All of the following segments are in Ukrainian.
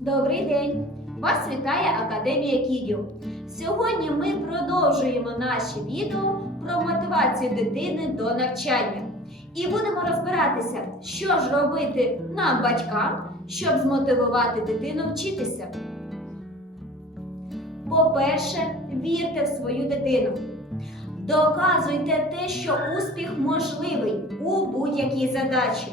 Добрий день! Вас вітає Академія Кідів. Сьогодні ми продовжуємо наші відео про мотивацію дитини до навчання. І будемо розбиратися, що ж робити нам, батькам, щоб змотивувати дитину вчитися. По-перше, вірте в свою дитину. Доказуйте те, що успіх можливий у будь-якій задачі.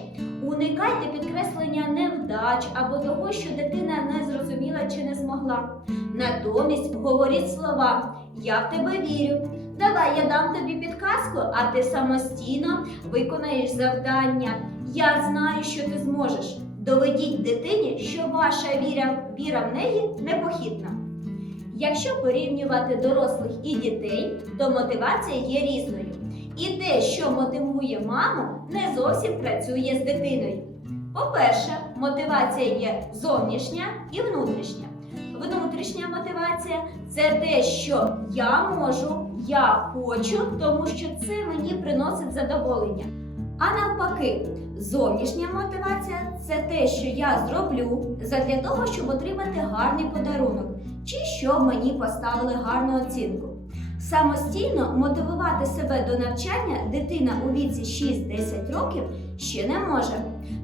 Уникайте підкреслення невдач або того, що дитина не зрозуміла чи не змогла. Натомість говоріть слова Я в тебе вірю. Давай я дам тобі підказку, а ти самостійно виконаєш завдання. Я знаю, що ти зможеш. Доведіть дитині, що ваша віра, віра в неї непохитна. Якщо порівнювати дорослих і дітей, то мотивація є різною. І те, що мотивує маму, не зовсім працює з дитиною. По-перше, мотивація є зовнішня і внутрішня. Внутрішня мотивація це те, що я можу, я хочу, тому що це мені приносить задоволення. А навпаки, зовнішня мотивація це те, що я зроблю задля того, щоб отримати гарний подарунок, чи щоб мені поставили гарну оцінку. Самостійно мотивувати себе до навчання дитина у віці 6-10 років ще не може.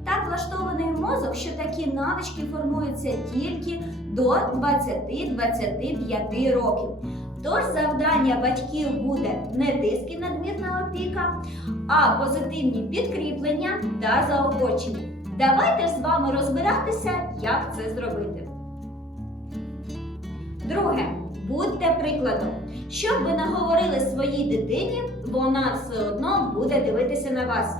Так влаштований мозок, що такі навички формуються тільки до 20-25 років. Тож завдання батьків буде не тиск і надмірна опіка, а позитивні підкріплення та заохочення. Давайте з вами розбиратися, як це зробити. Друге, будьте прикладом. Щоб ви наговорили своїй дитині, вона все одно буде дивитися на вас.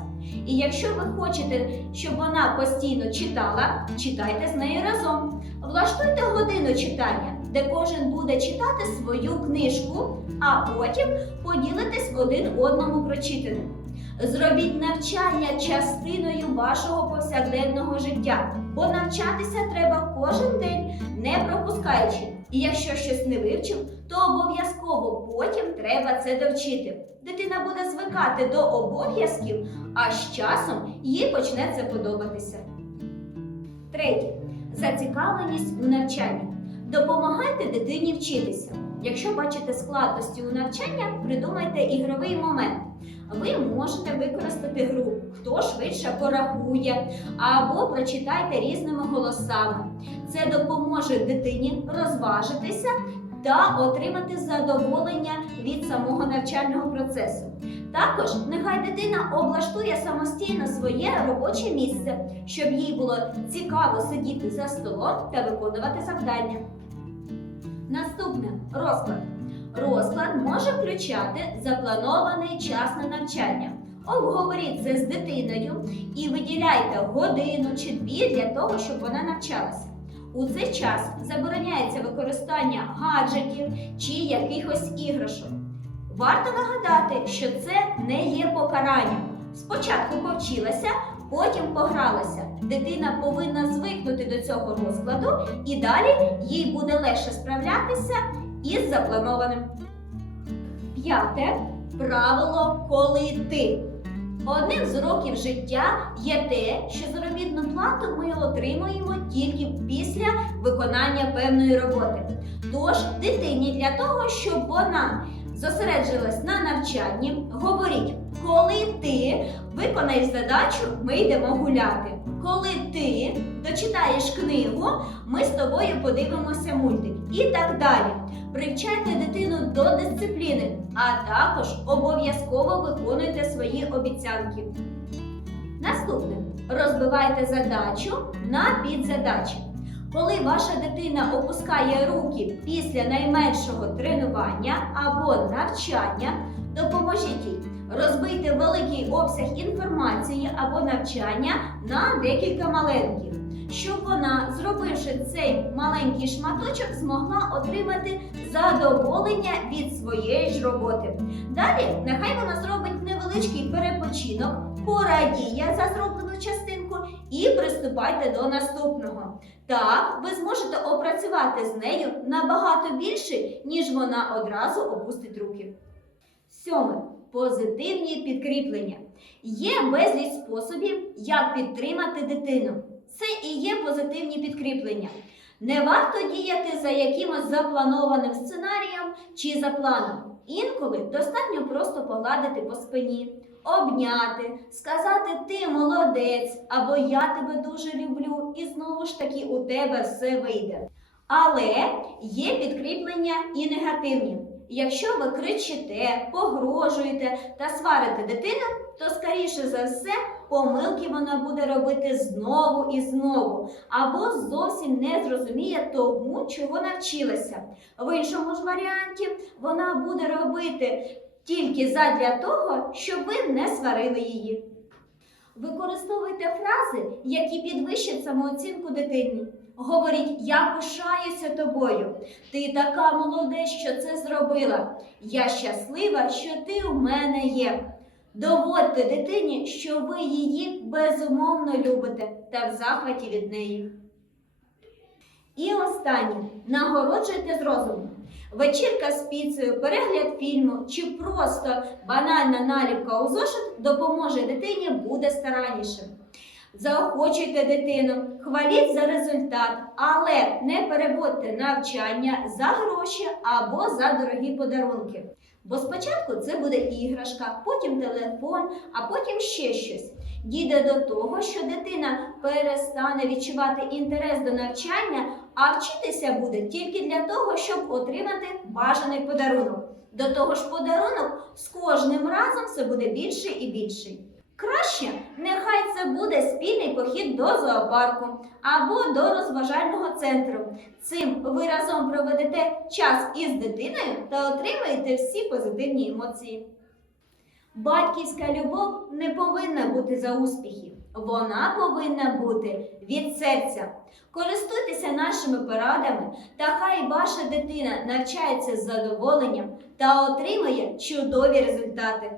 І якщо ви хочете, щоб вона постійно читала, читайте з нею разом. Влаштуйте годину читання, де кожен буде читати свою книжку, а потім поділитесь один одному прочитаним. Зробіть навчання частиною вашого повсякденного життя, бо навчатися треба кожен день, не пропускаючи. І якщо щось не вивчив, то обов'язково потім треба це довчити. Дитина буде звикати до обов'язків, а з часом їй почне це подобатися. Третє. Зацікавленість у навчанні. Допомагайте дитині вчитися. Якщо бачите складності у навчання, придумайте ігровий момент. Ви можете використати гру, хто швидше порахує, або прочитайте різними голосами. Це допоможе дитині розважитися та отримати задоволення від самого навчального процесу. Також нехай дитина облаштує самостійно своє робоче місце, щоб їй було цікаво сидіти за столом та виконувати завдання. Наступне розклад. Розклад може включати запланований час на навчання. Обговоріть це з дитиною і виділяйте годину чи дві для того, щоб вона навчалася. У цей час забороняється використання гаджетів чи якихось іграшок. Варто нагадати, що це не є покаранням. Спочатку повчилася, потім погралася. Дитина повинна звикнути до цього розкладу, і далі їй буде легше справлятися із запланованим. П'яте правило коли ти. Одним з уроків життя є те, що заробітну плату ми отримуємо тільки після виконання певної роботи. Тож дитині для того, щоб вона зосереджилась на навчанні, говоріть, коли ти виконаєш задачу, ми йдемо гуляти. Коли ти дочитаєш книгу, ми з тобою подивимося мультик і так далі. Привчайте дитину до дисципліни, а також обов'язково виконуйте свої обіцянки. Наступне розбивайте задачу на підзадачі. Коли ваша дитина опускає руки після найменшого тренування або навчання, допоможіть їй. Розбийте великий обсяг інформації або навчання на декілька маленьких, щоб вона, зробивши цей маленький шматочок, змогла отримати задоволення від своєї ж роботи. Далі нехай вона зробить невеличкий перепочинок, порадіє за зроблену частинку і приступайте до наступного. Так, ви зможете опрацювати з нею набагато більше, ніж вона одразу опустить руки. Сьоме. Позитивні підкріплення. Є безліч способів, як підтримати дитину. Це і є позитивні підкріплення. Не варто діяти за якимось запланованим сценарієм чи за планом. Інколи достатньо просто погладити по спині, обняти, сказати ти молодець або я тебе дуже люблю, і знову ж таки у тебе все вийде. Але є підкріплення і негативні. Якщо ви кричите, погрожуєте та сварите дитину, то скоріше за все помилки вона буде робити знову і знову, або зовсім не зрозуміє тому, чого навчилася. В іншому ж варіанті вона буде робити тільки задля того, щоб ви не сварили її. Використовуйте фрази, які підвищать самооцінку дитині. Говоріть, я пишаюся тобою. Ти така молодець, що це зробила. Я щаслива, що ти у мене є. Доводьте дитині, що ви її безумовно любите та в захваті від неї. І останнє нагороджуйте з розуму. Вечірка з піцею, перегляд фільму чи просто банальна наліпка у зошит допоможе дитині бути стараннішим. Заохочуйте дитину, хваліть за результат, але не переводьте навчання за гроші або за дорогі подарунки. Бо спочатку це буде іграшка, потім телефон, а потім ще щось. Дійде до того, що дитина перестане відчувати інтерес до навчання, а вчитися буде тільки для того, щоб отримати бажаний подарунок. До того ж, подарунок з кожним разом все буде більший і більший. Краще нехай це буде спільний похід до зоопарку або до розважального центру. Цим ви разом проведете час із дитиною та отримаєте всі позитивні емоції. Батьківська любов не повинна бути за успіхів, вона повинна бути від серця. Користуйтеся нашими порадами, та хай ваша дитина навчається з задоволенням та отримує чудові результати.